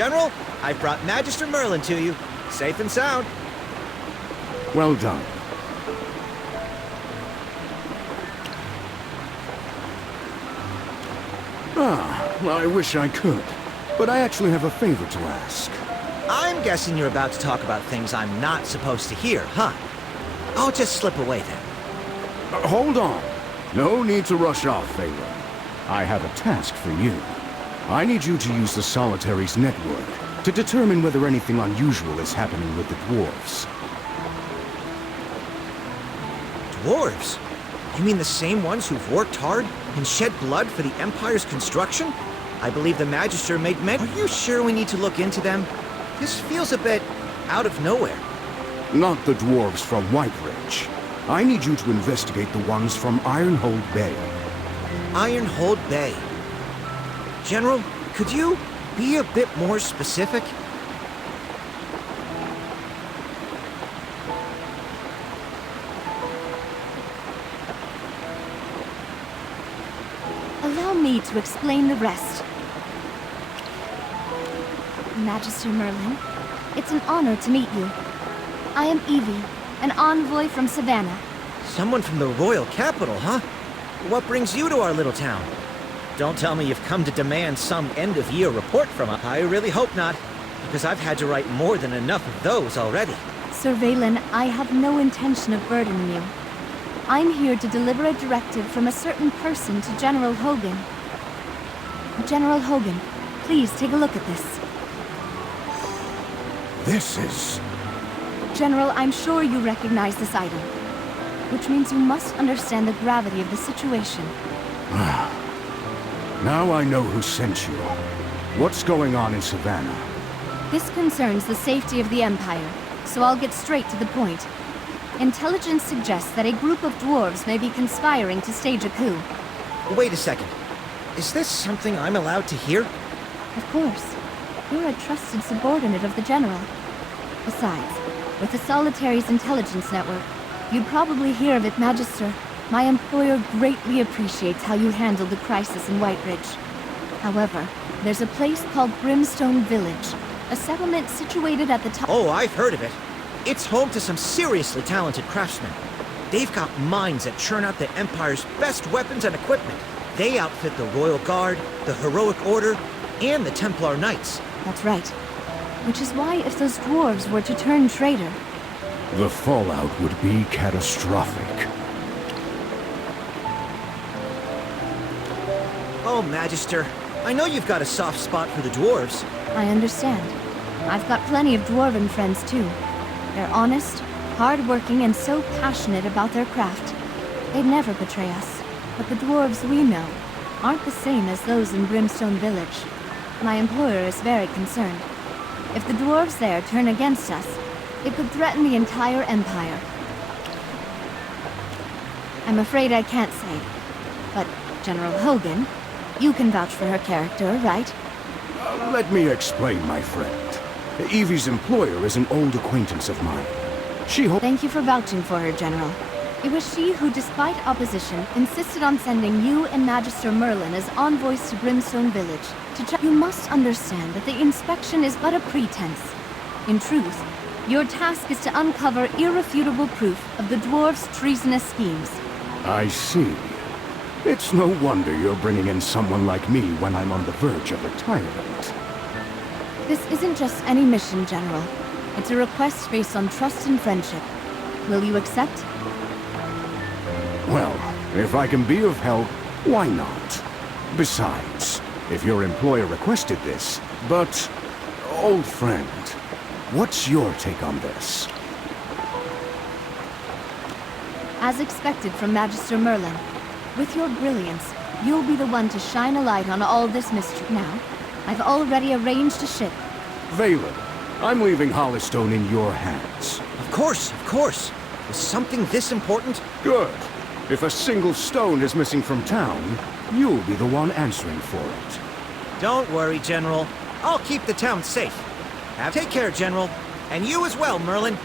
General, I've brought Magister Merlin to you, safe and sound. Well done. I wish I could, but I actually have a favor to ask. I'm guessing you're about to talk about things I'm not supposed to hear, huh? I'll just slip away then. Hold on. No need to rush off, Phelan. I have a task for you. I need you to use the Solitary's network to determine whether anything unusual is happening with the dwarves. Dwarves? You mean the same ones who've worked hard and shed blood for the Empire's construction? I believe the Magister made men. Are you sure we need to look into them? This feels a bit out of nowhere. Not the dwarves from Whiteridge. I need you to investigate the ones from Ironhold Bay. Ironhold Bay. General, could you be a bit more specific? Allow me to explain the rest. Magister Merlin, it's an honor to meet you. I am Evie, an envoy from Savannah. Someone from the royal capital, huh? What brings you to our little town? Don't tell me you've come to demand some end-of-year report from us. I really hope not, because I've had to write more than enough of those already. Sir Valen, I have no intention of burdening you. I'm here to deliver a directive from a certain person to General Hogan. General Hogan, please take a look at this. This is... General, I'm sure you recognize this item, which means you must understand the gravity of the situation. Now I know who sent you. What's going on in Savannah? This concerns the safety of the Empire, so I'll get straight to the point. Intelligence suggests that a group of dwarves may be conspiring to stage a coup. Wait a second. Is this something I'm allowed to hear? Of course. You're a trusted subordinate of the General. Besides, with the Solitary's intelligence network, you'd probably hear of it, Magister. My employer greatly appreciates how you handled the crisis in Whiteridge. However, there's a place called Brimstone Village, a settlement situated at the top— Oh, I've heard of it. It's home to some seriously talented craftsmen. They've got mines that churn out the Empire's best weapons and equipment. They outfit the Royal Guard, the Heroic Order, and the Templar Knights. That's right. Which is why if those dwarves were to turn traitor— The fallout would be catastrophic. Oh, Magister, I know you've got a soft spot for the dwarves. I understand. I've got plenty of dwarven friends too. They're honest, hard-working, and so passionate about their craft. They'd never betray us. But the dwarves we know aren't the same as those in Brimstone Village. My employer is very concerned. If the dwarves there turn against us, it could threaten the entire Empire. I'm afraid I can't say. But, General Hogan, you can vouch for her character, right? Let me explain, my friend. Evie's employer is an old acquaintance of mine. Thank you for vouching for her, General. It was she who, despite opposition, insisted on sending you and Magister Merlin as envoys to Brimstone Village to check. You must understand that the inspection is but a pretense. In truth, your task is to uncover irrefutable proof of the dwarves' treasonous schemes. I see. It's no wonder you're bringing in someone like me when I'm on the verge of retirement. This isn't just any mission, General. It's a request based on trust and friendship. Will you accept? Well, if I can be of help, why not? Besides, if your employer requested this, but... Old friend, what's your take on this? As expected from Magister Merlin, with your brilliance, you'll be the one to shine a light on all this mystery. Now, I've already arranged a ship. Valen, I'm leaving Hollystone in your hands. Of course, of course. Is something this important? Good. If a single stone is missing from town, you'll be the one answering for it. Don't worry, General. I'll keep the town safe. Take care, General. And you as well, Merlin.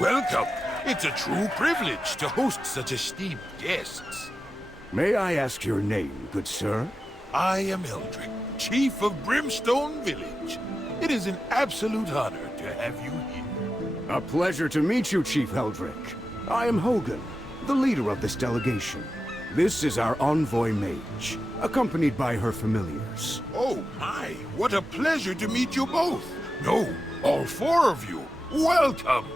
Welcome. It's a true privilege to host such esteemed guests. May I ask your name, good sir? I am Eldrick, Chief of Brimstone Village. It is an absolute honor to have you here. A pleasure to meet you, Chief Eldrick. I am Hogan, the leader of this delegation. This is our envoy mage, accompanied by her familiars. Oh my, what a pleasure to meet you both. No, all four of you. Welcome.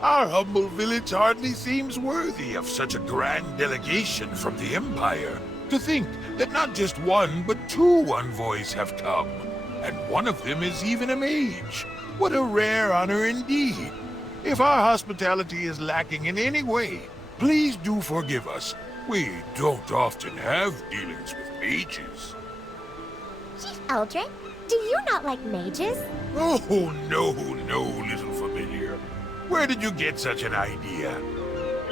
Our humble village hardly seems worthy of such a grand delegation from the Empire. To think that not just one, but two envoys have come. And one of them is even a mage. What a rare honor indeed. If our hospitality is lacking in any way, please do forgive us. We don't often have dealings with mages. Chief Eldrick, do you not like mages? Oh, no, little familiar. Where did you get such an idea?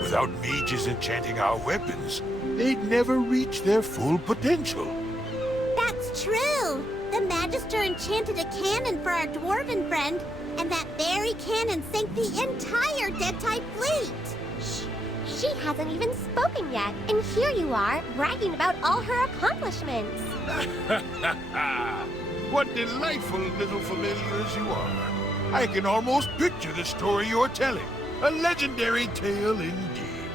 Without mages enchanting our weapons, they'd never reach their full potential. That's true. The Magister enchanted a cannon for our dwarven friend, and that very cannon sank the entire dead-type fleet. She hasn't even spoken yet, and here you are, bragging about all her accomplishments. What delightful little familiars you are. I can almost picture the story you're telling. A legendary tale indeed.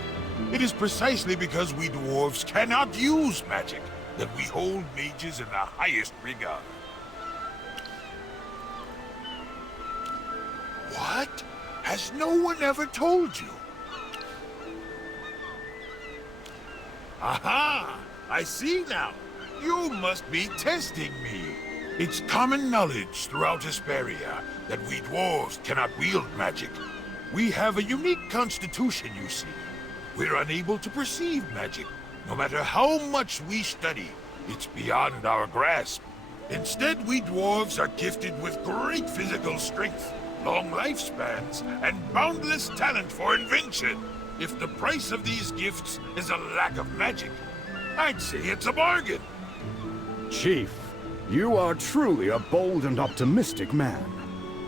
It is precisely because we dwarves cannot use magic that we hold mages in the highest regard. What? Has no one ever told you? Aha! I see now. You must be testing me. It's common knowledge throughout Hesperia that we dwarves cannot wield magic. We have a unique constitution, you see. We're unable to perceive magic. No matter how much we study, it's beyond our grasp. Instead, we dwarves are gifted with great physical strength, long lifespans, and boundless talent for invention. If the price of these gifts is a lack of magic, I'd say it's a bargain. Chief, you are truly a bold and optimistic man.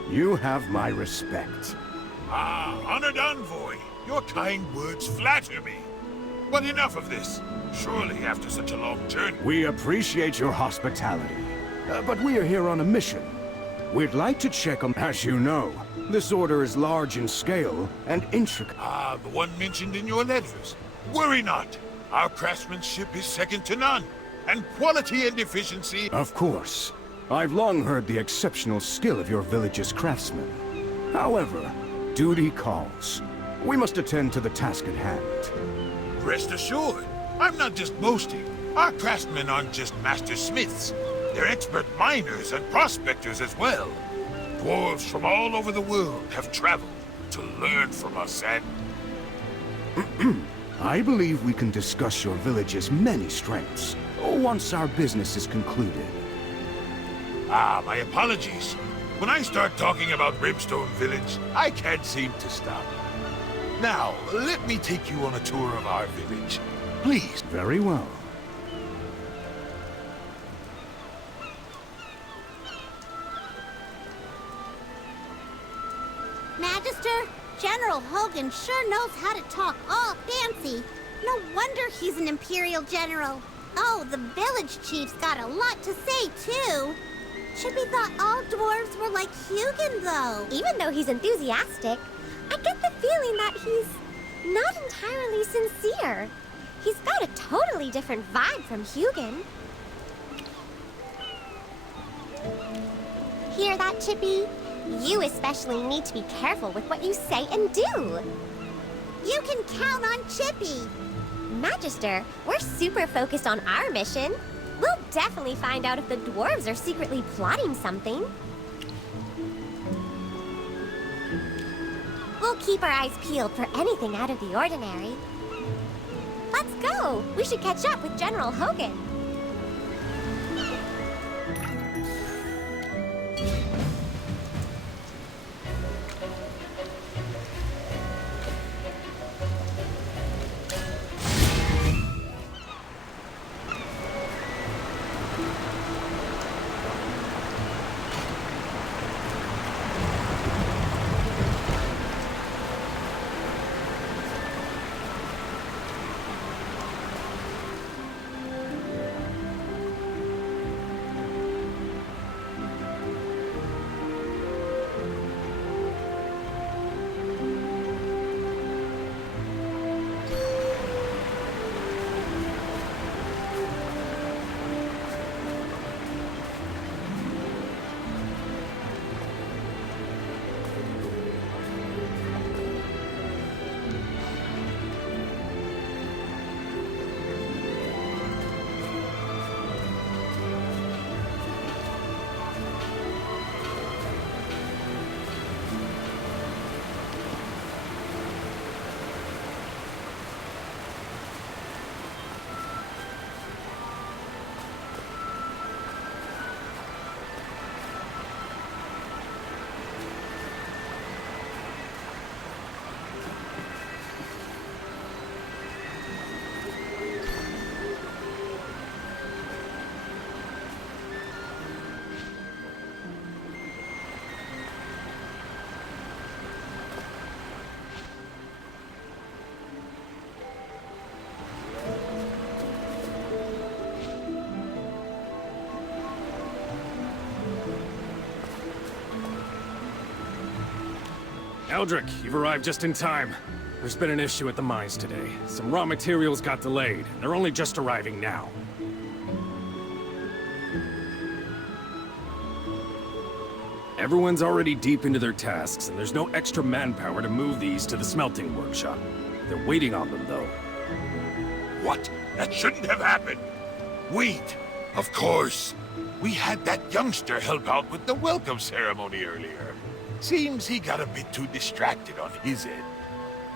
You have my respect. Ah, honored envoy, your kind words flatter me. But enough of this. Surely after such a long journey... We appreciate your hospitality, but we are here on a mission. We'd like to check on... As you know, this order is large in scale and intricate. Ah, the one mentioned in your letters. Worry not. Our craftsmanship is second to none. And quality and efficiency... Of course. I've long heard the exceptional skill of your village's craftsmen. However, duty calls. We must attend to the task at hand. Rest assured, I'm not just boasting. Our craftsmen aren't just master smiths. They're expert miners and prospectors as well. Dwarves from all over the world have traveled to learn from us and... I believe we can discuss your village's many strengths once our business is concluded. Ah, my apologies. When I start talking about Brimstone Village, I can't seem to stop. Now, let me take you on a tour of our village. Please. Very well. Magister, General Hogan sure knows how to talk all fancy. No wonder he's an Imperial General. Oh, the village chief's got a lot to say, too. Chippy thought all dwarves were like Hugin, though. Even though he's enthusiastic, I get the feeling that he's not entirely sincere. He's got a totally different vibe from Hugin. Hear that, Chippy? You especially need to be careful with what you say and do. You can count on Chippy. Magister, we're super focused on our mission. We'll definitely find out if the dwarves are secretly plotting something. We'll keep our eyes peeled for anything out of the ordinary. Let's go! We should catch up with General Hogan. Eldrick, you've arrived just in time. There's been an issue at the mines today. Some raw materials got delayed, and they're only just arriving now. Everyone's already deep into their tasks, and there's no extra manpower to move these to the smelting workshop. They're waiting on them, though. What? That shouldn't have happened. Wait. Of course. We had that youngster help out with the welcome ceremony earlier. Seems he got a bit too distracted on his end.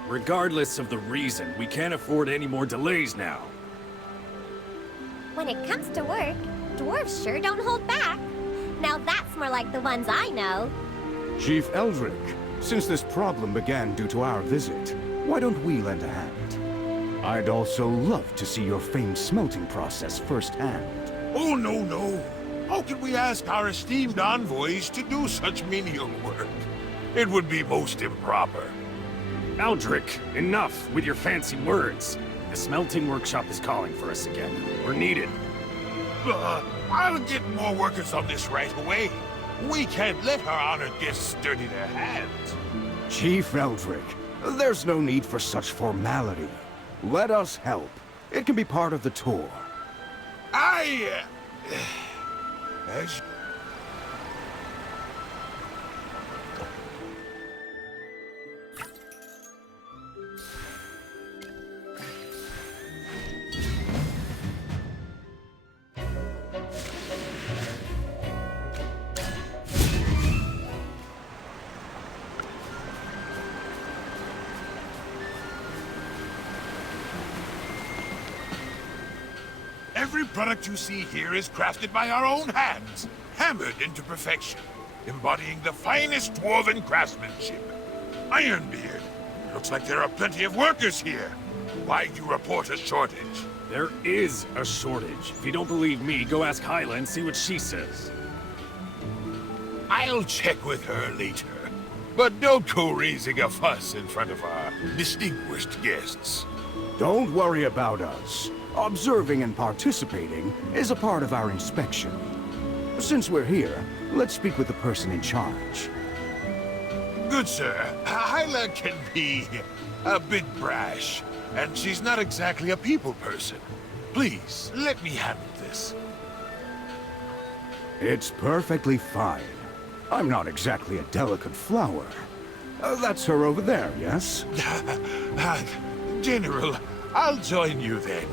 Regardless of the reason, we can't afford any more delays now. When it comes to work, dwarves sure don't hold back. Now that's more like the ones I know. Chief Eldrick, since this problem began due to our visit, why don't we lend a hand? I'd also love to see your famed smelting process firsthand. Oh, no. How can we ask our esteemed envoys to do such menial work? It would be most improper. Eldrick, enough with your fancy words. The smelting workshop is calling for us again. We're needed. I'll get more workers on this right away. We can't let our honored guests dirty their hands. Chief Eldrick, there's no need for such formality. Let us help. It can be part of the tour. As... Every product you see here is crafted by our own hands, hammered into perfection, embodying the finest dwarven craftsmanship. Ironbeard, looks like there are plenty of workers here. Why do you report a shortage? There is a shortage. If you don't believe me, go ask Hyla and see what she says. I'll check with her later. But don't go raising a fuss in front of our distinguished guests. Don't worry about us. Observing and participating is a part of our inspection. Since we're here, let's speak with the person in charge. Good sir, Hyla can be a bit brash, and she's not exactly a people person. Please, let me handle this. It's perfectly fine. I'm not exactly a delicate flower. That's her over there, yes? General, I'll join you then.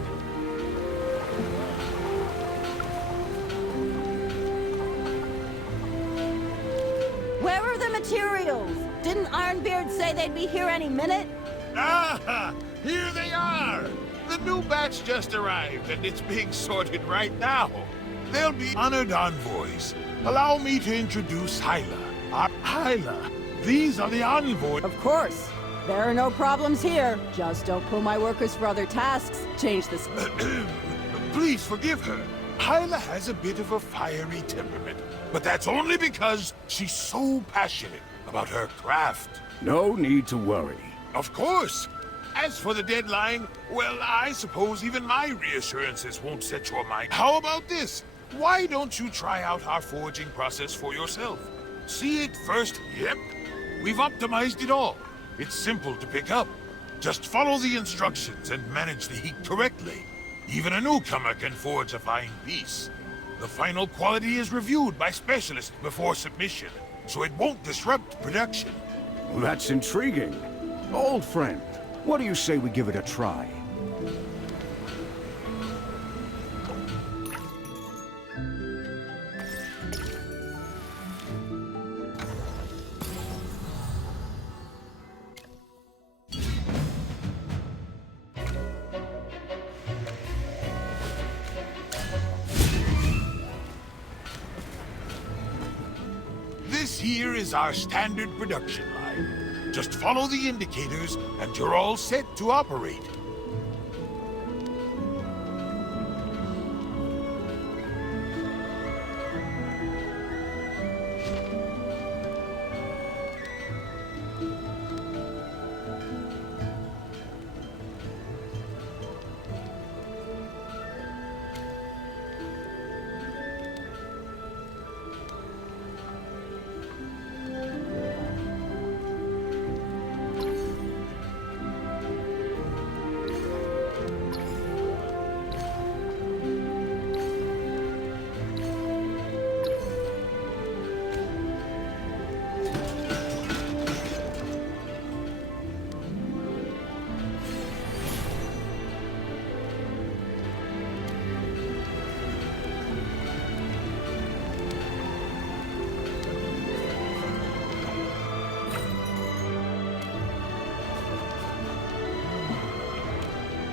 Where are the materials? Didn't Ironbeard say they'd be here any minute? Ah, here they are! The new batch just arrived, and it's being sorted right now. They'll be honored envoys. Allow me to introduce Hyla. Hyla, these are the envoys. Of course. There are no problems here. Just don't pull my workers for other tasks. Change this. Please forgive her. Hyla has a bit of a fiery temperament, but that's only because she's so passionate about her craft. No need to worry. Of course. As for the deadline, well, I suppose even my reassurances won't set your mind. How about this? Why don't you try out our forging process for yourself? See it first? Yep. We've optimized it all. It's simple to pick up. Just follow the instructions and manage the heat correctly. Even a newcomer can forge a fine piece. The final quality is reviewed by specialists before submission, so it won't disrupt production. Well, that's intriguing. Old friend, what do you say we give it a try? This here is our standard production line. Just follow the indicators and you're all set to operate.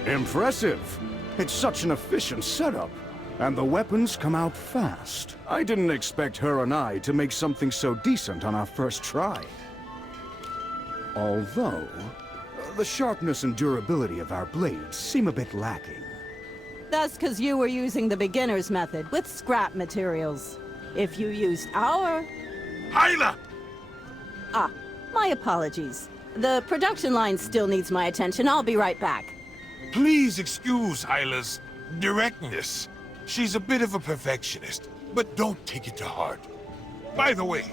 Impressive. It's such an efficient setup. And the weapons come out fast. I didn't expect her and I to make something so decent on our first try. Although, the sharpness and durability of our blades seem a bit lacking. That's because you were using the beginner's method with scrap materials. If you used our... Hyla! Ah, my apologies. The production line still needs my attention. I'll be right back. Please excuse Hyla's directness. She's a bit of a perfectionist, but don't take it to heart. By the way,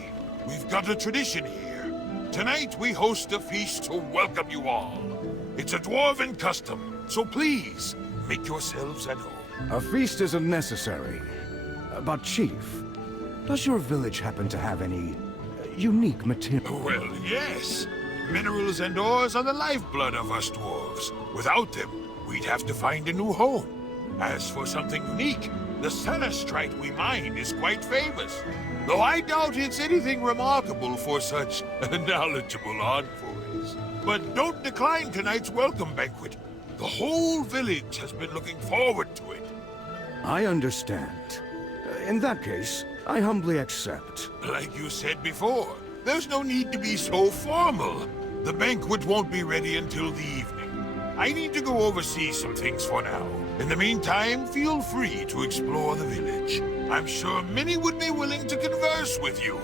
we've got a tradition here. Tonight we host a feast to welcome you all. It's a dwarven custom, so please, make yourselves at home. A feast isn't necessary. But Chief, does your village happen to have any unique material? Well, yes. Minerals and ores are the lifeblood of us dwarves. Without them, we'd have to find a new home. As for something unique, the Celestite we mine is quite famous. Though I doubt it's anything remarkable for such knowledgeable envoys. But don't decline tonight's welcome banquet. The whole village has been looking forward to it. I understand. In that case, I humbly accept. Like you said before, there's no need to be so formal. The banquet won't be ready until the evening. I need to go oversee some things for now. In the meantime, feel free to explore the village. I'm sure many would be willing to converse with you.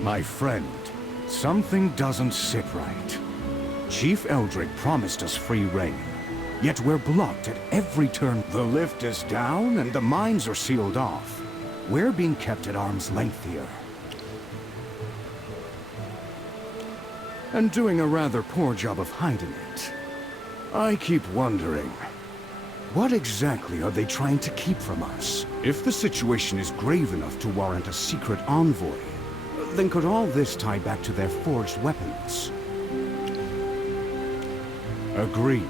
My friend, something doesn't sit right. Chief Eldrick promised us free reign, yet we're blocked at every turn. The lift is down and the mines are sealed off. We're being kept at arm's length here. And doing a rather poor job of hiding it. I keep wondering, what exactly are they trying to keep from us? If the situation is grave enough to warrant a secret envoy, then could all this tie back to their forged weapons? Agreed.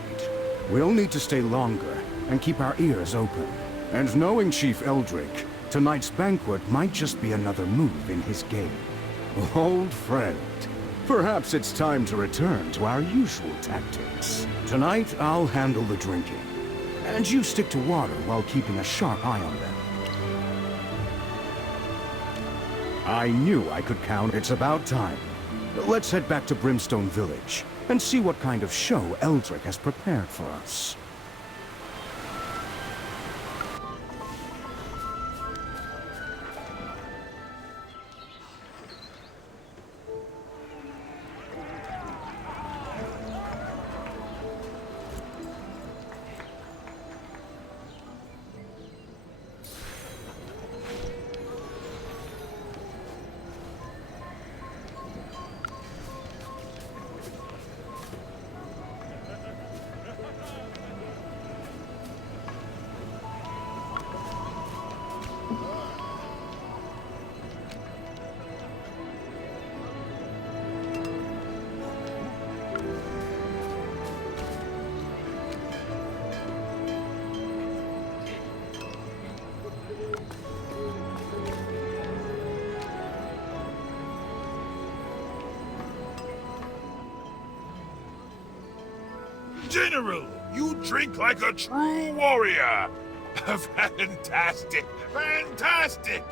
We'll need to stay longer and keep our ears open. And knowing Chief Eldrick, tonight's banquet might just be another move in his game. Old friend, perhaps it's time to return to our usual tactics. Tonight, I'll handle the drinking. And you stick to water while keeping a sharp eye on them. I knew I could count. It's about time. Let's head back to Brimstone Village and see what kind of show Eldrick has prepared for us. General, you drink like a true warrior. Fantastic! Fantastic!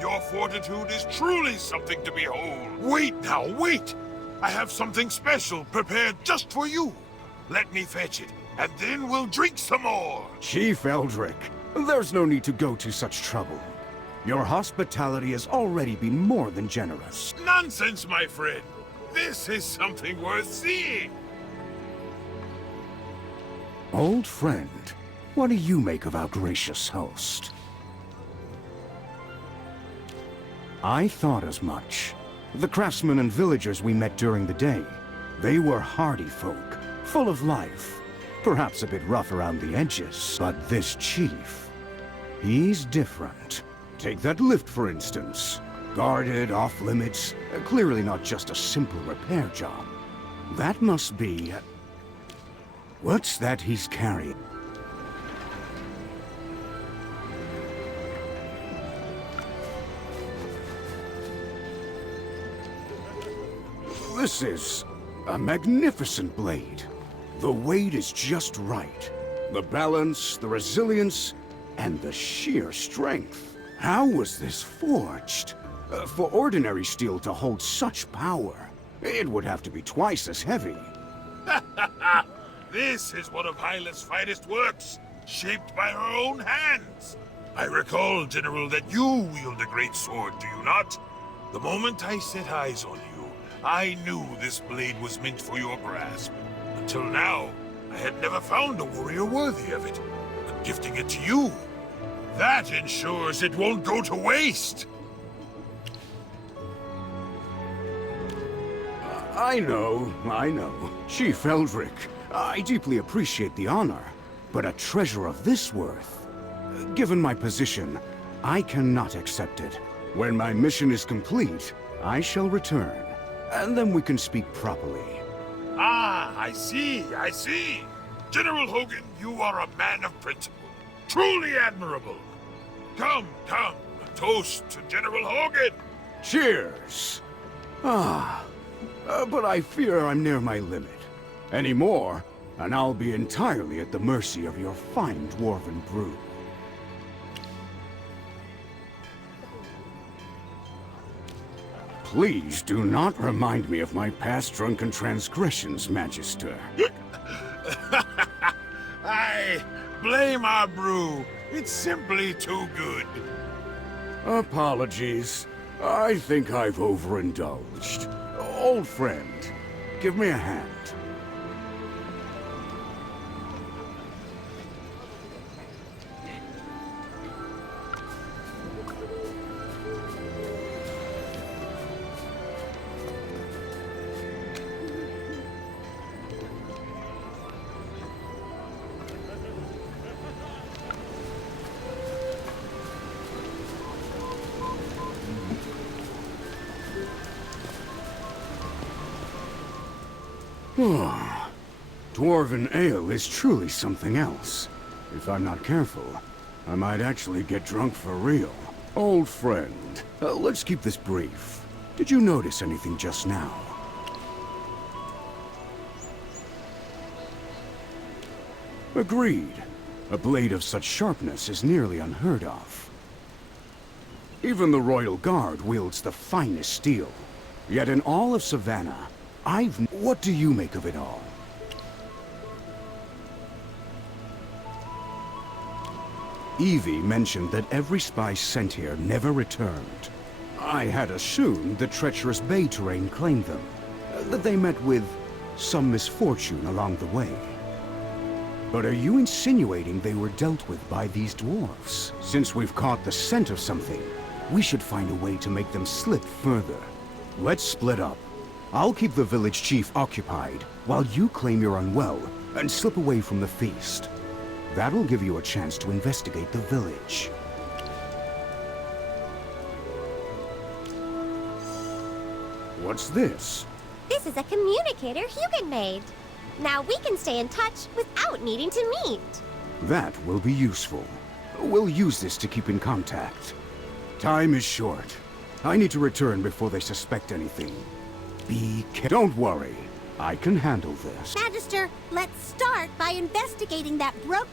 Your fortitude is truly something to behold. Wait now, wait! I have something special prepared just for you. Let me fetch it, and then we'll drink some more. Chief Eldrick, there's no need to go to such trouble. Your hospitality has already been more than generous. Nonsense, my friend. This is something worth seeing. Old friend, what do you make of our gracious host? I thought as much. The craftsmen and villagers we met during the day, they were hardy folk, full of life. Perhaps a bit rough around the edges, but this chief, he's different. Take that lift, for instance. Guarded, off-limits, clearly not just a simple repair job. That must be... What's that he's carrying? This is a magnificent blade. The weight is just right. The balance, the resilience, and the sheer strength. How was this forged? For ordinary steel to hold such power, it would have to be twice as heavy. This is one of Hyla's finest works, shaped by her own hands. I recall, General, that you wield a great sword, do you not? The moment I set eyes on you, I knew this blade was meant for your grasp. Until now, I had never found a warrior worthy of it. But gifting it to you, that ensures it won't go to waste. I know. Chief Eldrick, I deeply appreciate the honor, but a treasure of this worth... Given my position, I cannot accept it. When my mission is complete, I shall return, and then we can speak properly. Ah, I see. General Hogan, you are a man of principle. Truly admirable. Come, a toast to General Hogan. Cheers! But I fear I'm near my limit. Any more, and I'll be entirely at the mercy of your fine dwarven brew. Please do not remind me of my past drunken transgressions, Magister. I blame our brew. It's simply too good. Apologies. I think I've overindulged. Old friend, give me a hand. Dwarven ale is truly something else. If I'm not careful, I might actually get drunk for real. Old friend, let's keep this brief. Did you notice anything just now? Agreed. A blade of such sharpness is nearly unheard of. Even the Royal Guard wields the finest steel. Yet in all of Savannah, What do you make of it all? Evie mentioned that every spy sent here never returned. I had assumed the treacherous Bay terrain claimed them, that they met with some misfortune along the way. But are you insinuating they were dealt with by these dwarves? Since we've caught the scent of something, we should find a way to make them slip further. Let's split up. I'll keep the village chief occupied, while you claim you're unwell and slip away from the feast. That'll give you a chance to investigate the village. What's this? This is a communicator Hugin made. Now we can stay in touch without needing to meet. That will be useful. We'll use this to keep in contact. Time is short. I need to return before they suspect anything. Don't worry. I can handle this. Magister, let's start by investigating that broke...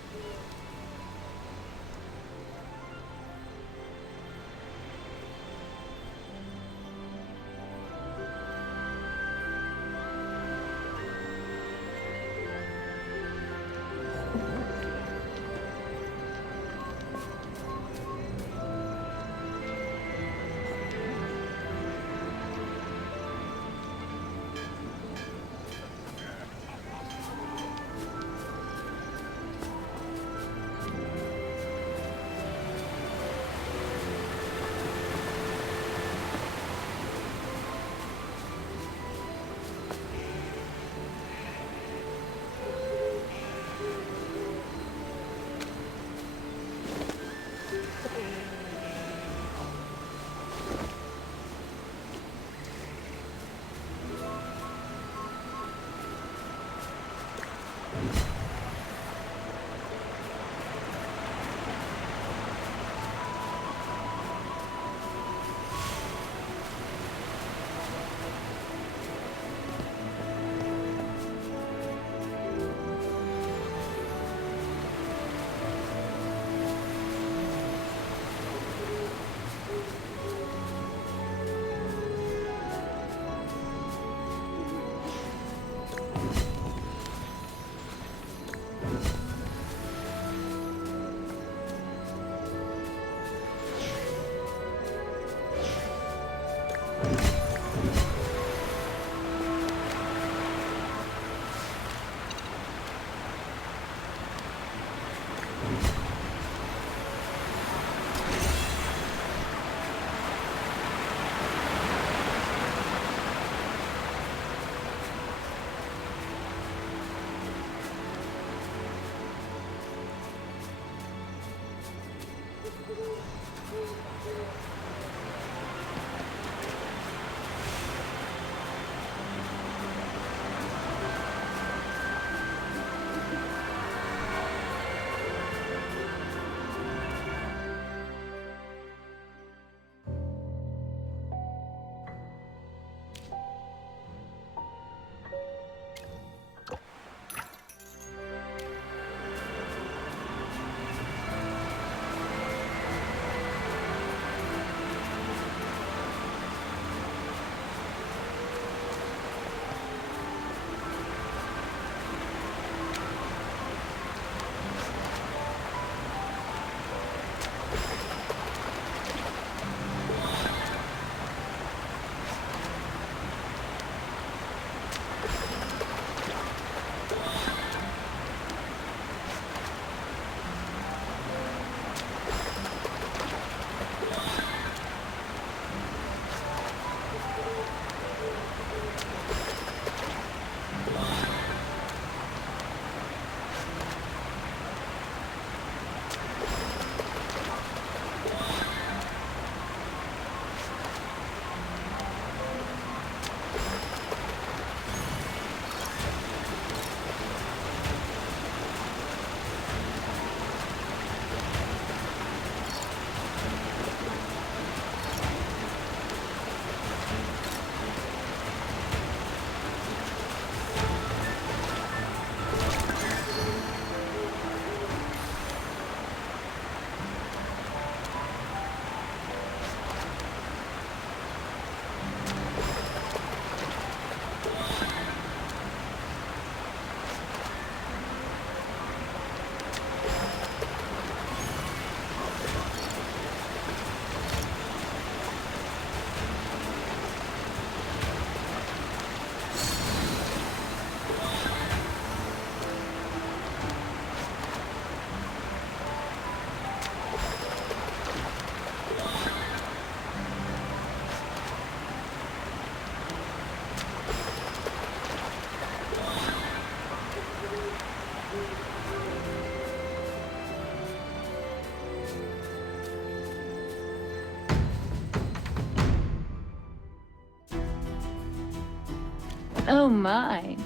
Oh my.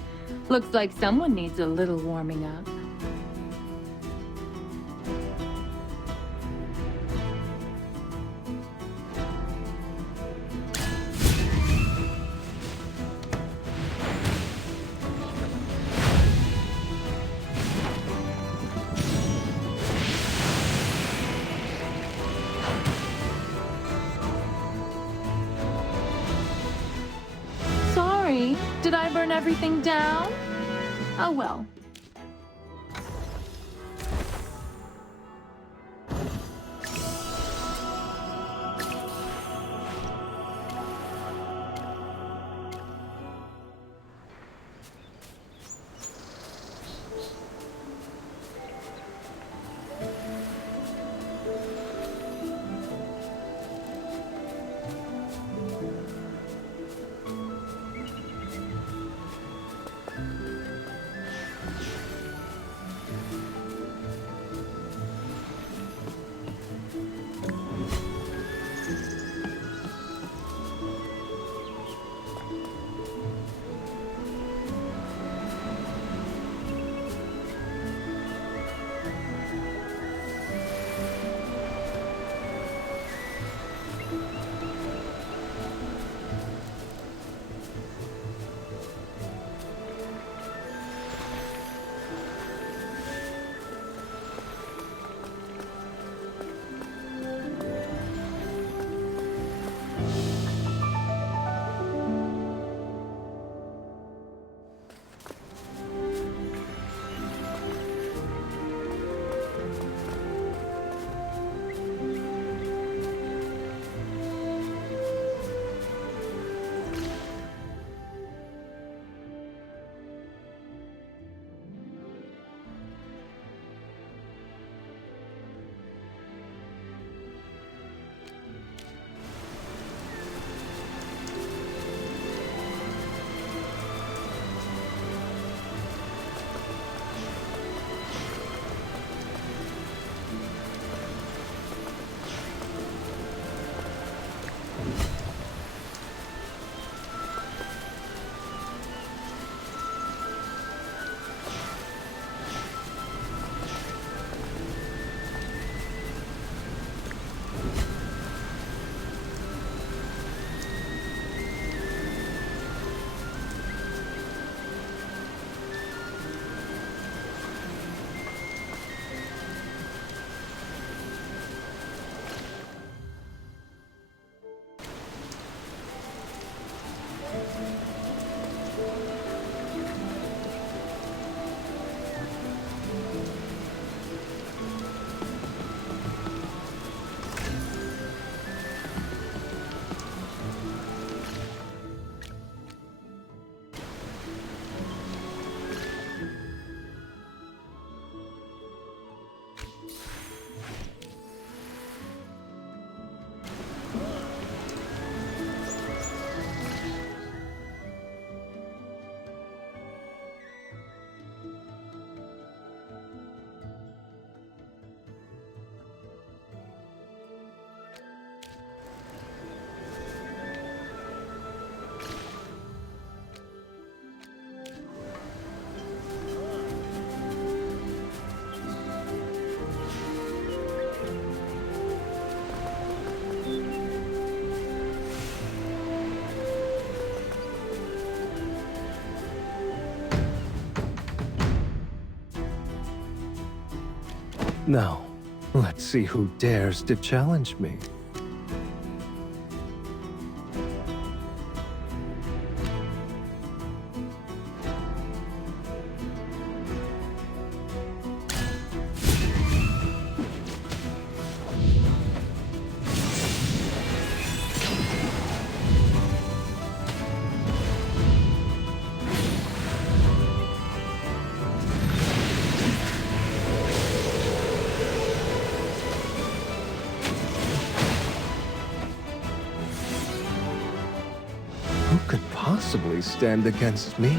Looks like someone needs a little warming up. Did I burn everything down? Oh well. Now, let's see who dares to challenge me. Who could possibly stand against me?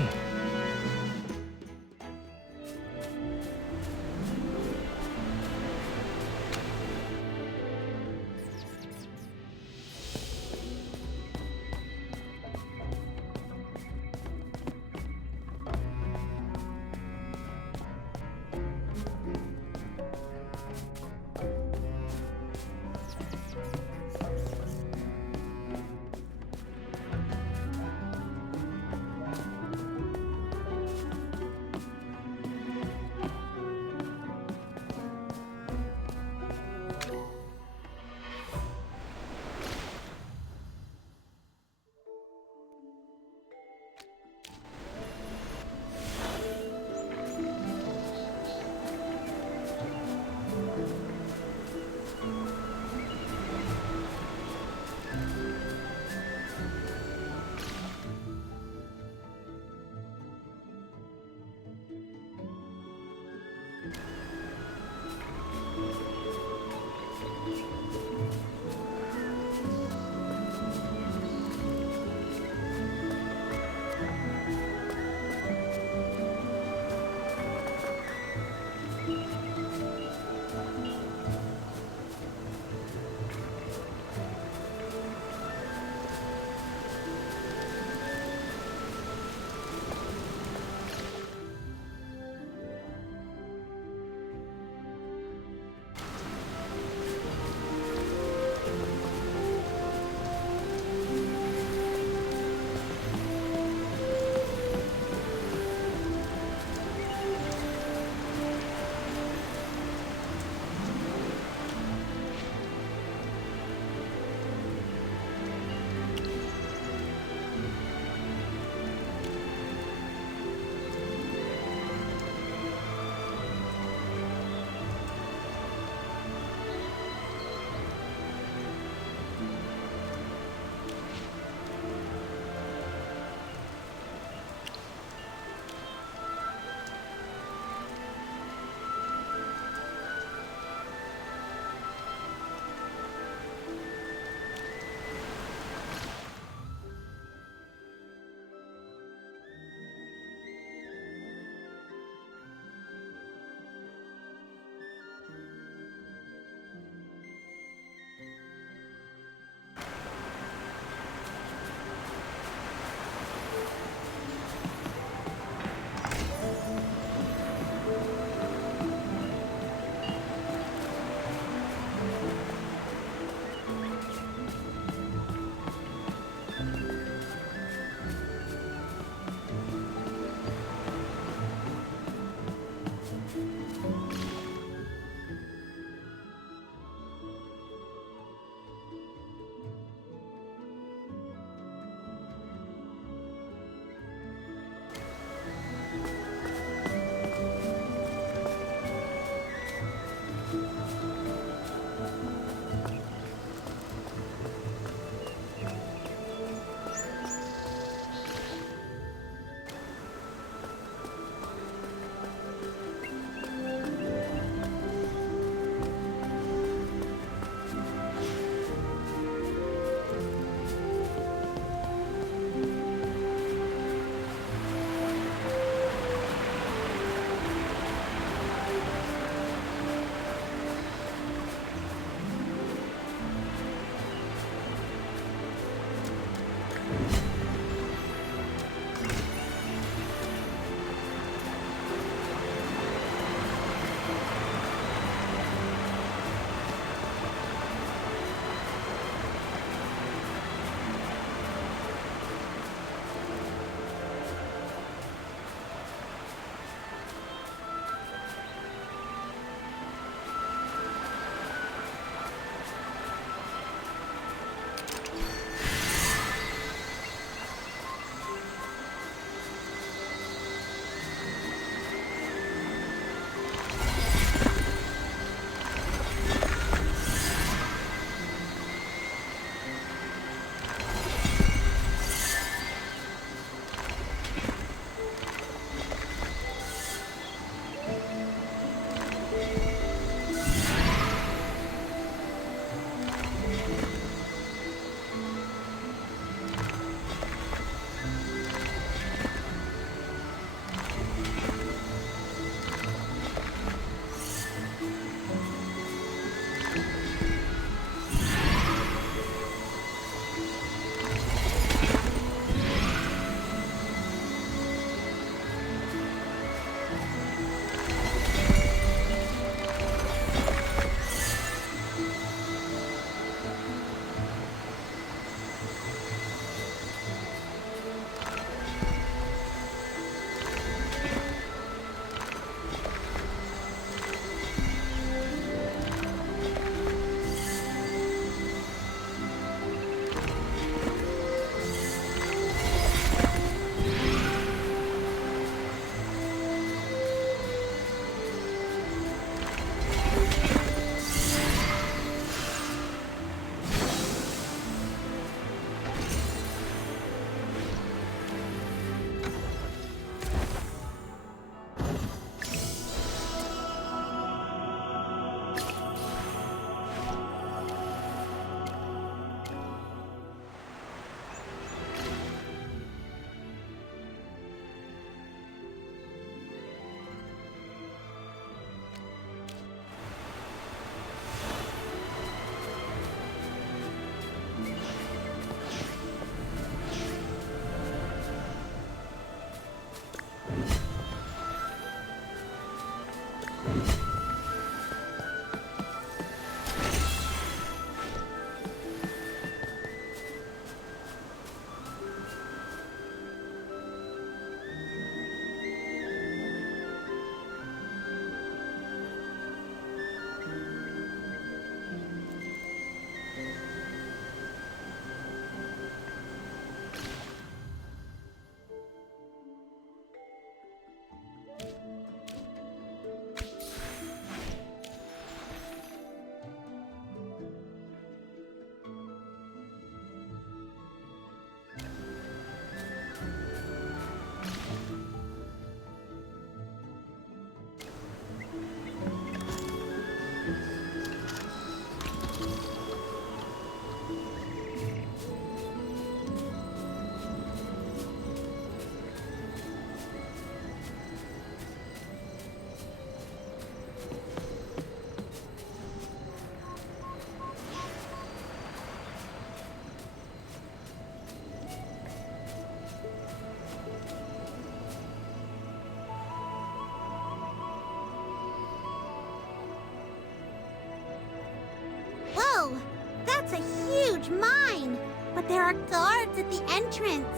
but there are guards at the entrance.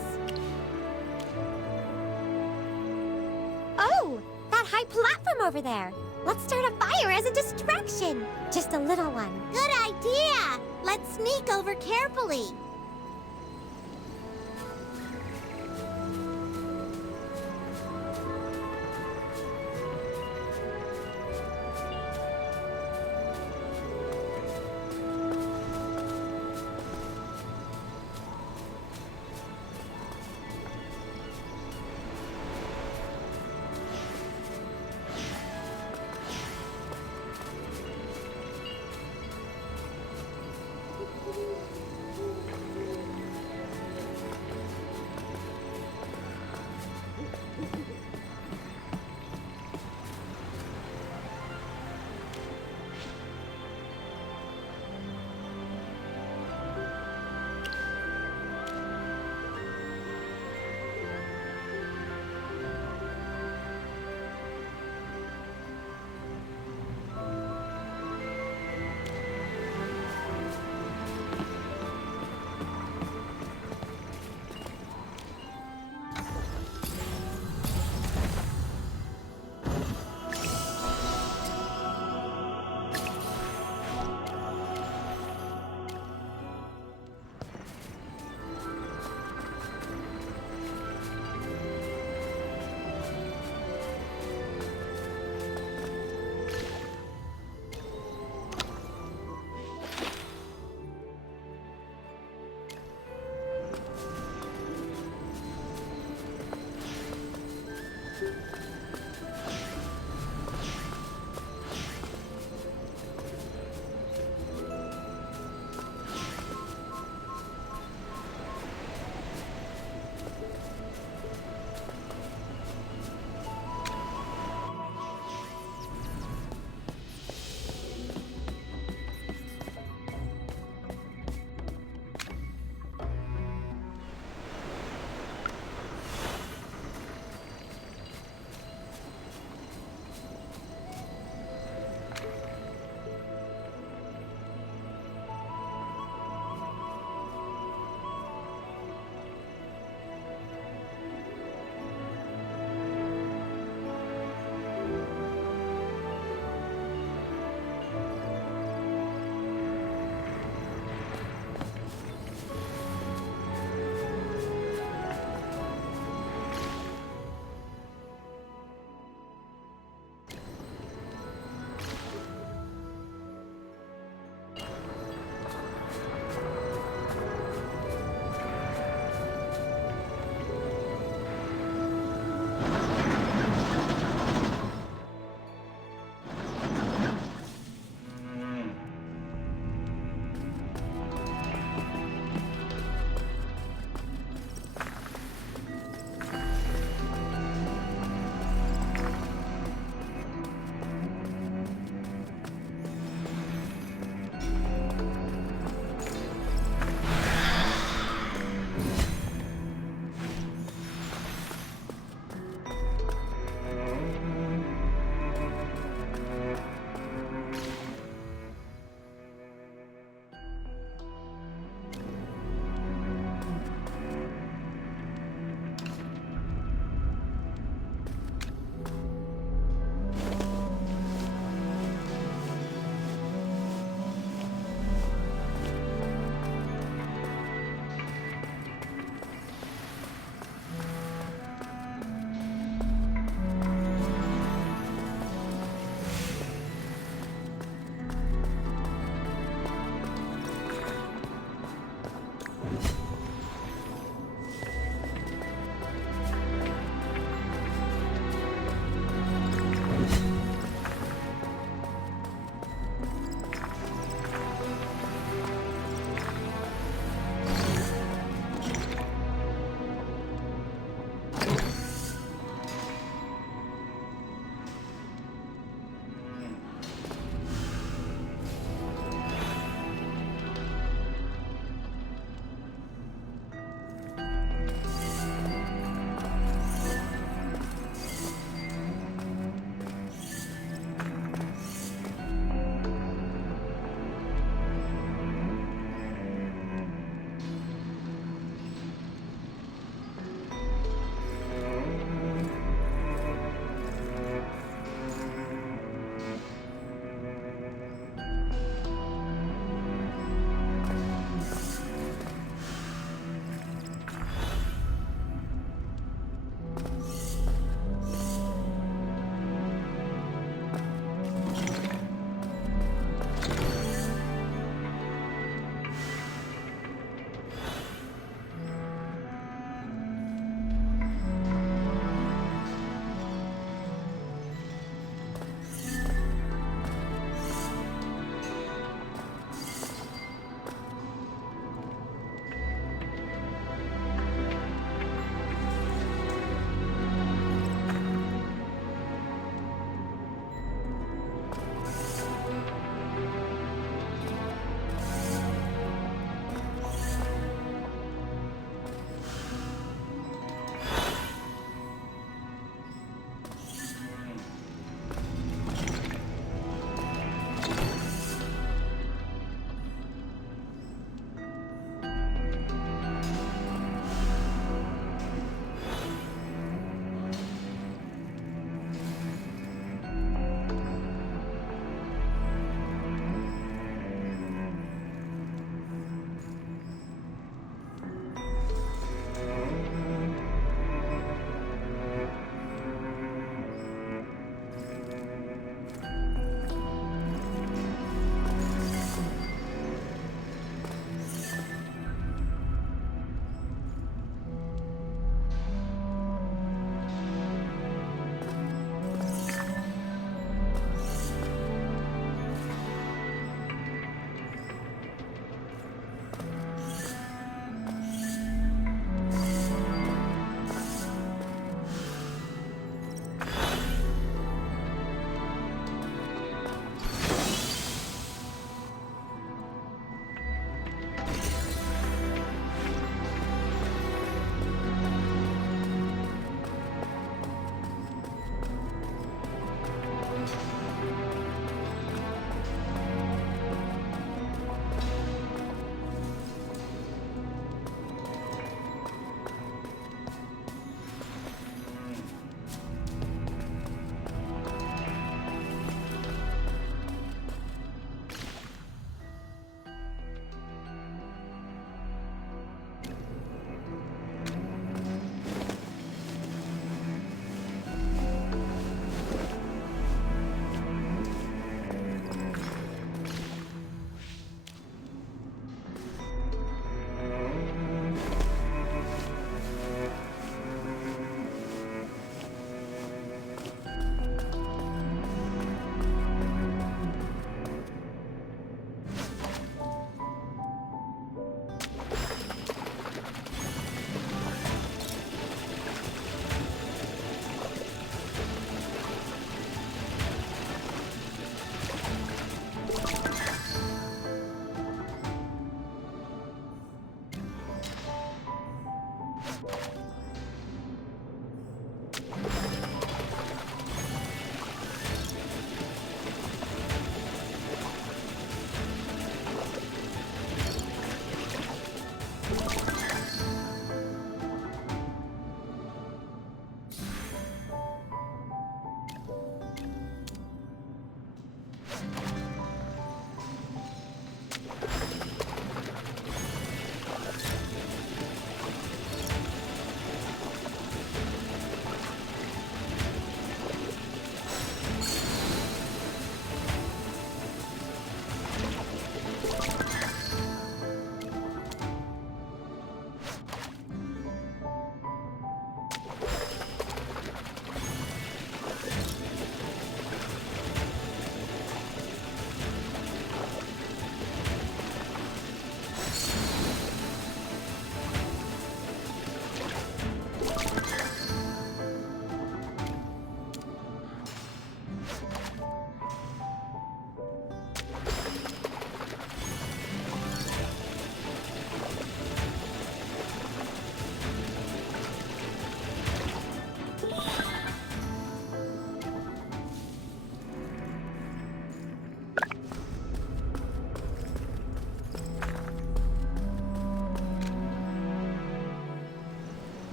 Oh, that high platform over there. Let's start a fire as a distraction. Just a little one. Good idea! Let's sneak over carefully.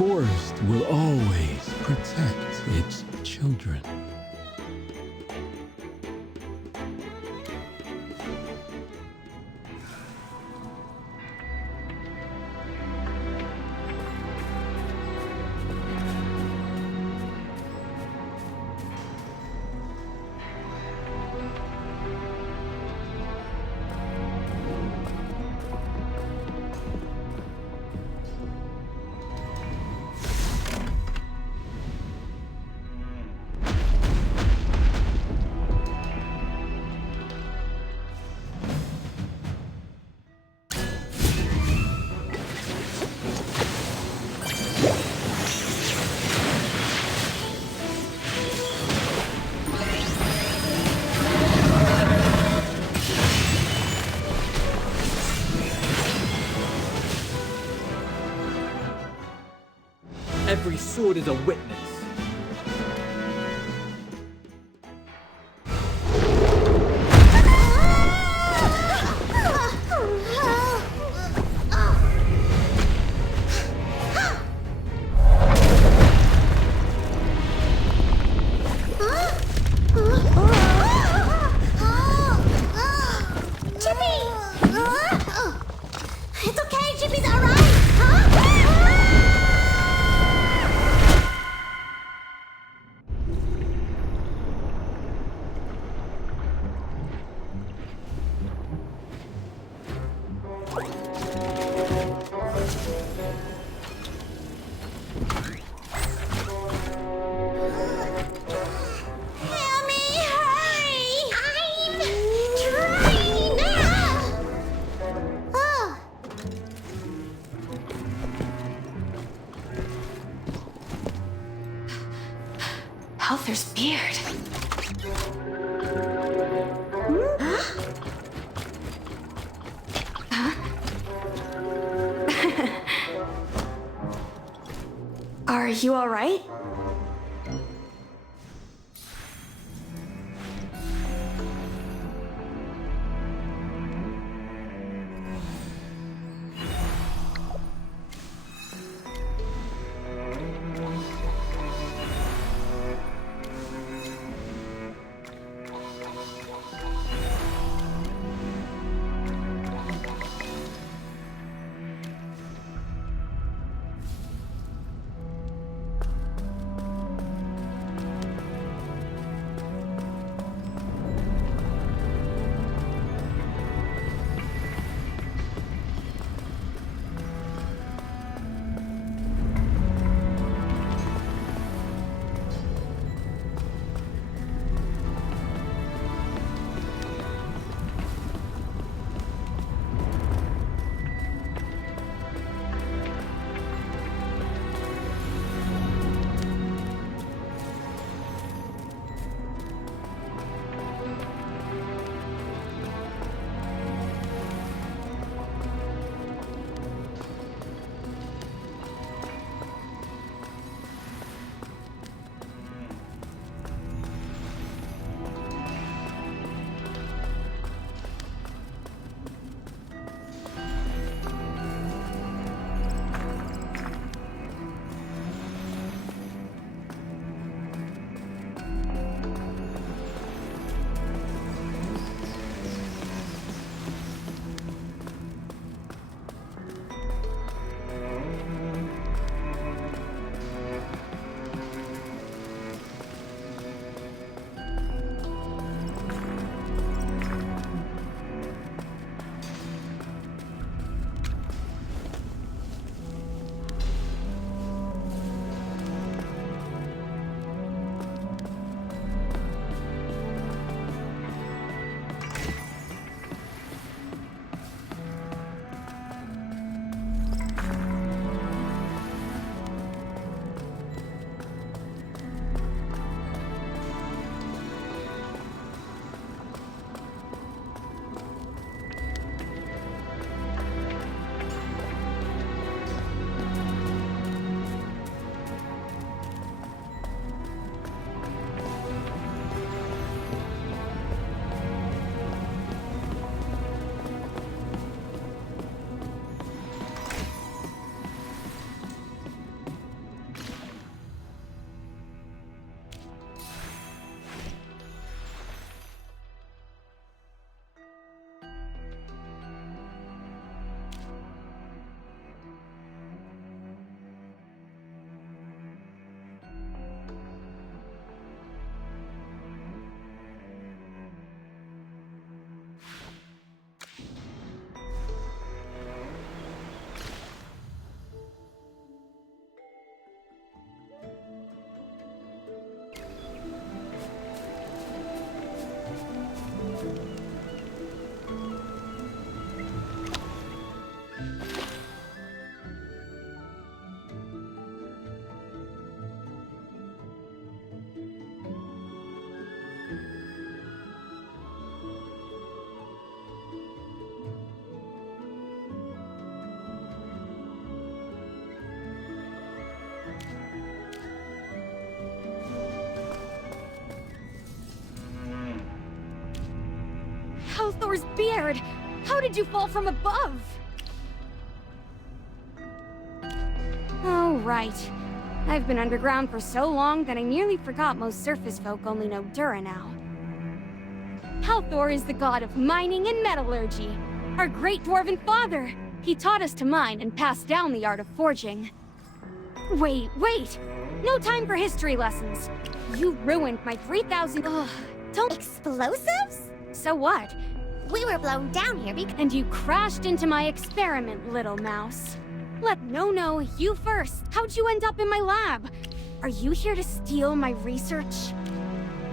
forest will always protect its children. Every sword is a witness. It's okay, Chippy's alright! Huh? Help me, hurry! I'm trying now! Oh. Helfer's beard. Are you all right? Halthor's beard! How did you fall from above? Oh, right. I've been underground for so long that I nearly forgot most surface folk only know Dura now. Halthor is the god of mining and metallurgy. Our great dwarven father! He taught us to mine and passed down the art of forging. Wait! No time for history lessons. You ruined my 3,000... Ugh, don't... Explosives? So what? We were blown down here because... And you crashed into my experiment, little mouse. No, you first. How'd you end up in my lab? Are you here to steal my research?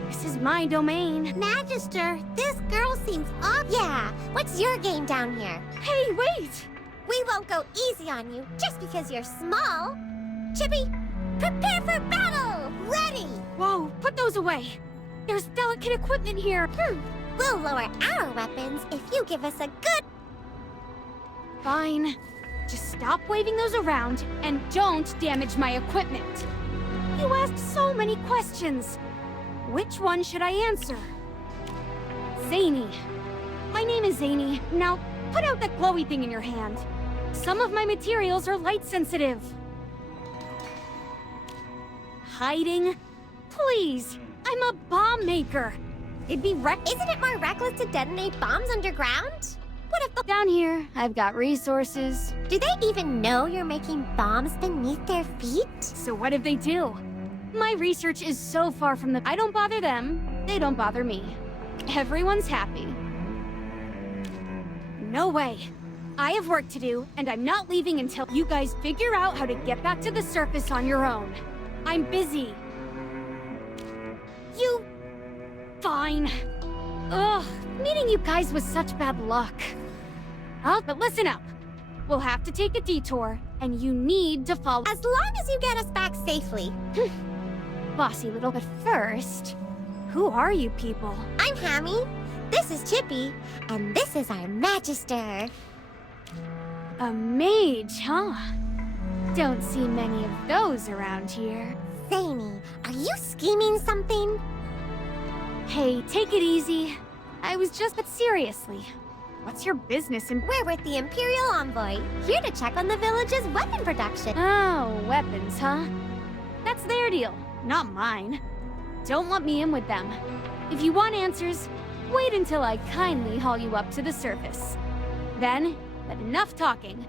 This is my domain. Magister, this girl seems off. Yeah, what's your game down here? Hey, wait! We won't go easy on you just because you're small. Chippy, prepare for battle! Ready! Whoa, put those away. There's delicate equipment here. We'll lower our weapons if you give us a good... Fine. Just stop waving those around and don't damage my equipment. You asked so many questions. Which one should I answer? Zany. My name is Zany. Now, put out that glowy thing in your hand. Some of my materials are light sensitive. Hiding? Please, I'm a bomb maker. It'd be Isn't it more reckless to detonate bombs underground? What if the... Down here, I've got resources. Do they even know you're making bombs beneath their feet? So what if they do? My research is so far from the... I don't bother them, they don't bother me. Everyone's happy. No way. I have work to do, and I'm not leaving until you guys figure out how to get back to the surface on your own. I'm busy. You... Fine. Ugh, meeting you guys was such bad luck. Oh, but listen up. We'll have to take a detour, and you need to follow... As long as you get us back safely. Bossy little... But first, who are you people? I'm Hammy, this is Chippy, and this is our Magister. A mage, huh? Don't see many of those around here. Zany, are you scheming something? Hey, take it easy. I was just... But seriously, what's your business in... We're with the Imperial Envoy, here to check on the village's weapon production. Oh, weapons, huh? That's their deal, not mine. Don't lump me in with them. If you want answers, wait until I kindly haul you up to the surface. Then, but enough talking.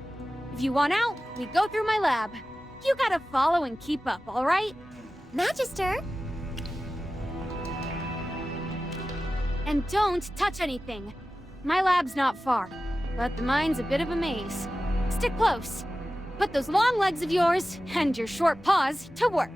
If you want out, we go through my lab. You gotta follow and keep up, all right? Magister? And don't touch anything. My lab's not far, but the mine's a bit of a maze. Stick close. Put those long legs of yours and your short paws to work.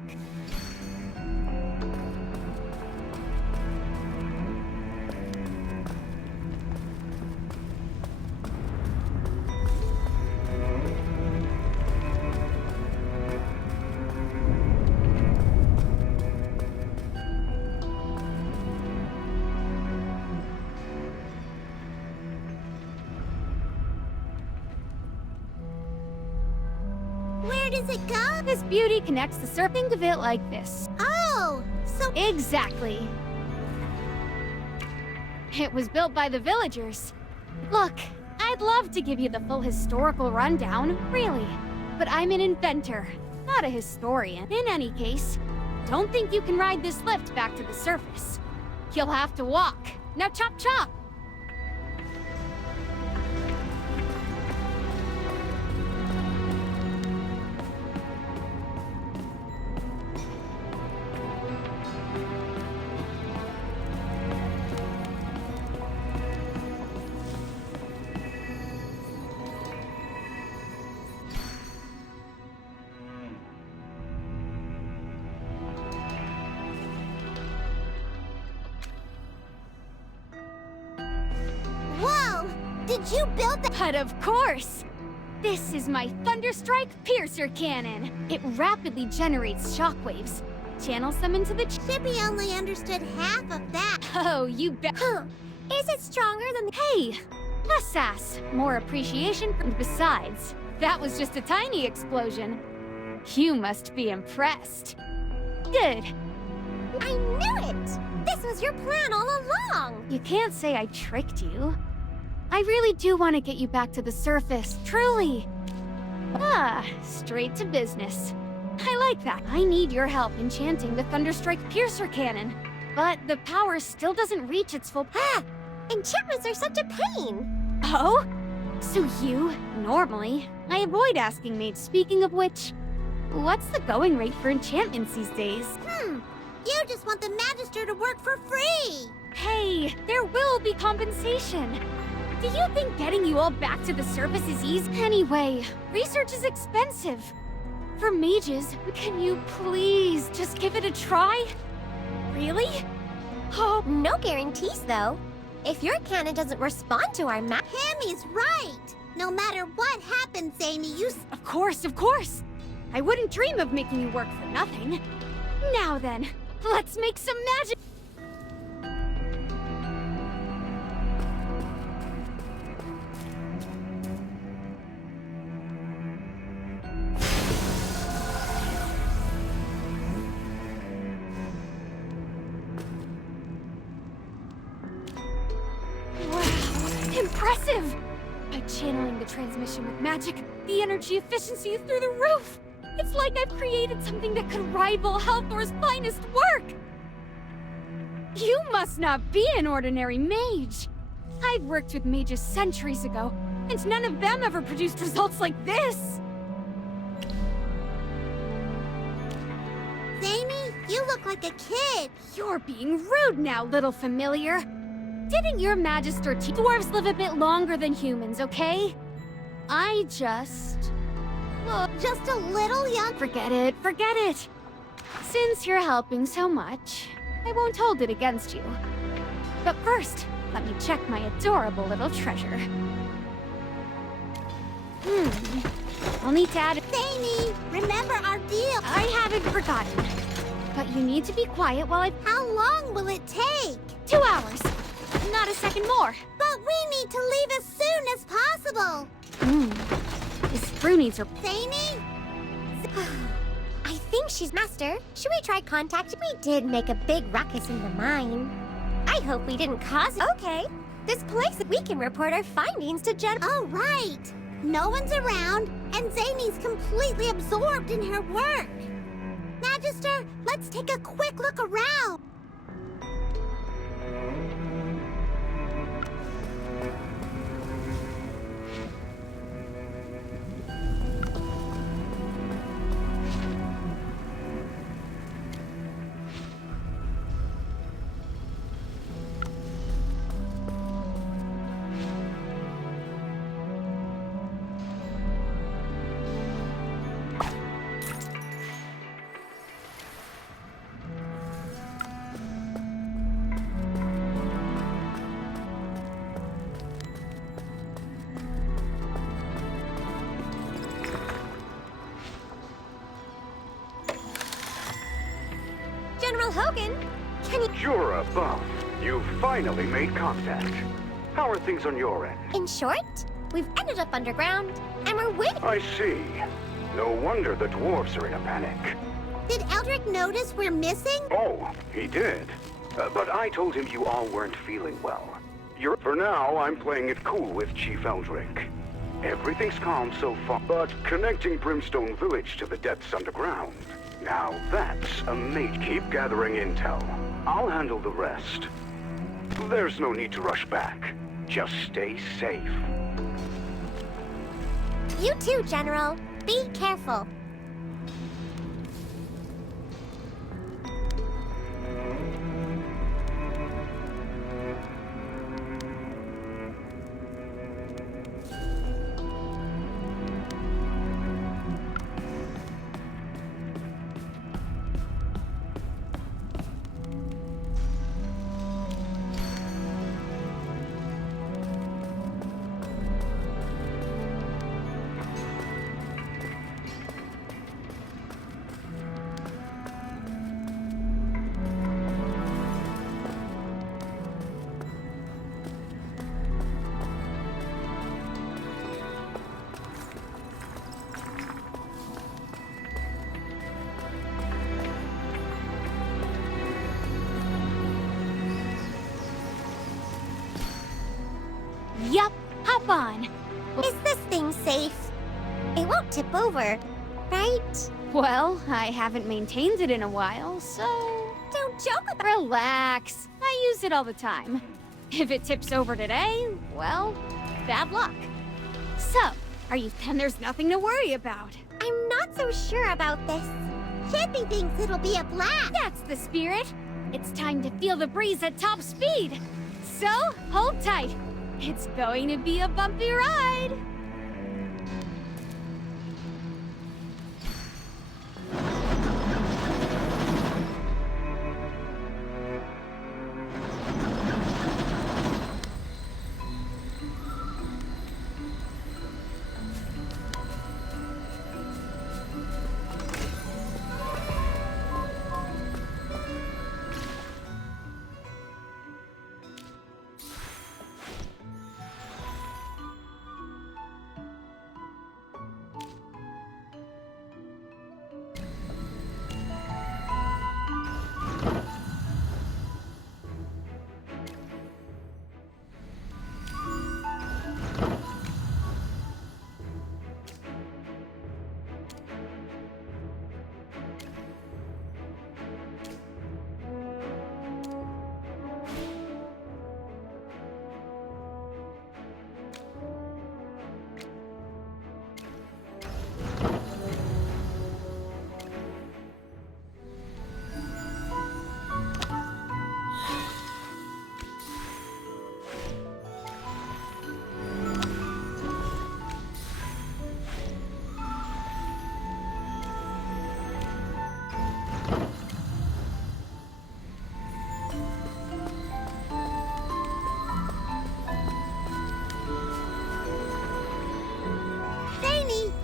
Where does it go? This beauty connects the surfing to it like this. Oh, so... Exactly. It was built by the villagers. Look, I'd love to give you the full historical rundown, really. But I'm an inventor, not a historian. In any case, don't think you can ride this lift back to the surface. You'll have to walk. Now chop chop! Whoa! Did you build that? But of course! This is my Thunderstrike Piercer Cannon. It rapidly generates shockwaves, channels them into the... Chippy only understood half of that. Oh, you bet. Is it stronger than the... Hey! Less sass, more appreciation. And besides, that was just a tiny explosion. You must be impressed. Good. I knew it! This this was your plan all along! You can't say I tricked you. I really do want to get you back to the surface, truly. Straight to business. I like that. I need your help enchanting the Thunderstrike Piercer Cannon. But the power still doesn't reach its full... Enchantments are such a pain! Oh? So you, normally, I avoid asking mates. Speaking of which, what's the going rate for enchantments these days? You just want the Magister to work for free! Hey, there will be compensation. Do you think getting you all back to the surface is easy? Anyway, research is expensive. For mages, can you please just give it a try? Really? Oh, no guarantees though. If your cannon doesn't respond to our map... Hammy's right! No matter what happens, Zany, you... Of course, of course! I wouldn't dream of making you work for nothing. Now then, let's make some magic! Impressive! By channeling the transmission with magic, the energy efficiency is through the roof! It's like I've created something that could rival Halthor's finest work! You must not be an ordinary mage! I've worked with mages centuries ago, and none of them ever produced results like this! Zany, you look like a kid! You're being rude now, little familiar! Didn't your Magister teach dwarves live a bit longer than humans, okay? I just... just a little young... Forget it, forget it! Since you're helping so much, I won't hold it against you. But first, let me check my adorable little treasure. I'll need to add... Zany, remember our deal! I haven't forgotten. But you need to be quiet while I... How long will it take? 2 hours! Not a second more. But we need to leave as soon as possible. This brew needs her... Zany? I think she's master. Should we try contacting? We did make a big ruckus in the mine. I hope we didn't cause it. Okay. This place, we can report our findings to Oh, right. No one's around, and Zany's completely absorbed in her work. Magister, let's take a quick look around. General Hogan, can you... You're above. You've finally made contact. How are things on your end? In short, we've ended up underground, and we're waiting... I see. No wonder the dwarves are in a panic. Did Eldrick notice we're missing? Oh, he did. But I told him you all weren't feeling well. For now, I'm playing it cool with Chief Eldrick. Everything's calm so far, but connecting Brimstone Village to the depths underground... Now that's a mate. Keep gathering intel. I'll handle the rest. There's no need to rush back. Just stay safe. You too, General. Be careful. Hop on. Is this thing safe? It won't tip over, right? Well, I haven't maintained it in a while, so... Don't joke about it. Relax. I use it all the time. If it tips over today, well, bad luck. So, then there's nothing to worry about. I'm not so sure about this. Chippy thinks it'll be a blast. That's the spirit. It's time to feel the breeze at top speed. So, hold tight. It's going to be a bumpy ride.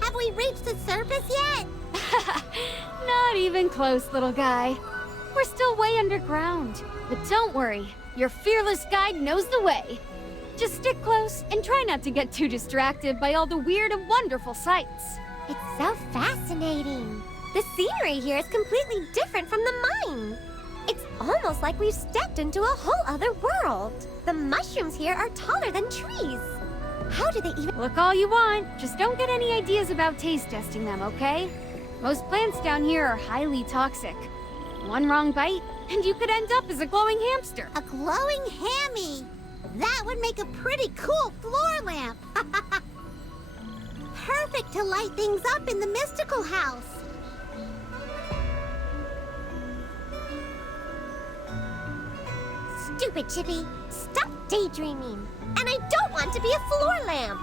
Have we reached the surface yet? Not even close, little guy. We're still way underground. But don't worry, your fearless guide knows the way. Just stick close and try not to get too distracted by all the weird and wonderful sights. It's so fascinating. The scenery here is completely different from the mine. It's almost like we've stepped into a whole other world. The mushrooms here are taller than trees. How do they even— Look all you want, just don't get any ideas about taste testing them, okay? Most plants down here are highly toxic. One wrong bite, and you could end up as a glowing hamster. A glowing hammy! That would make a pretty cool floor lamp! Perfect to light things up in the mystical house! Stupid Chippy, stop daydreaming. And I don't want to be a floor lamp.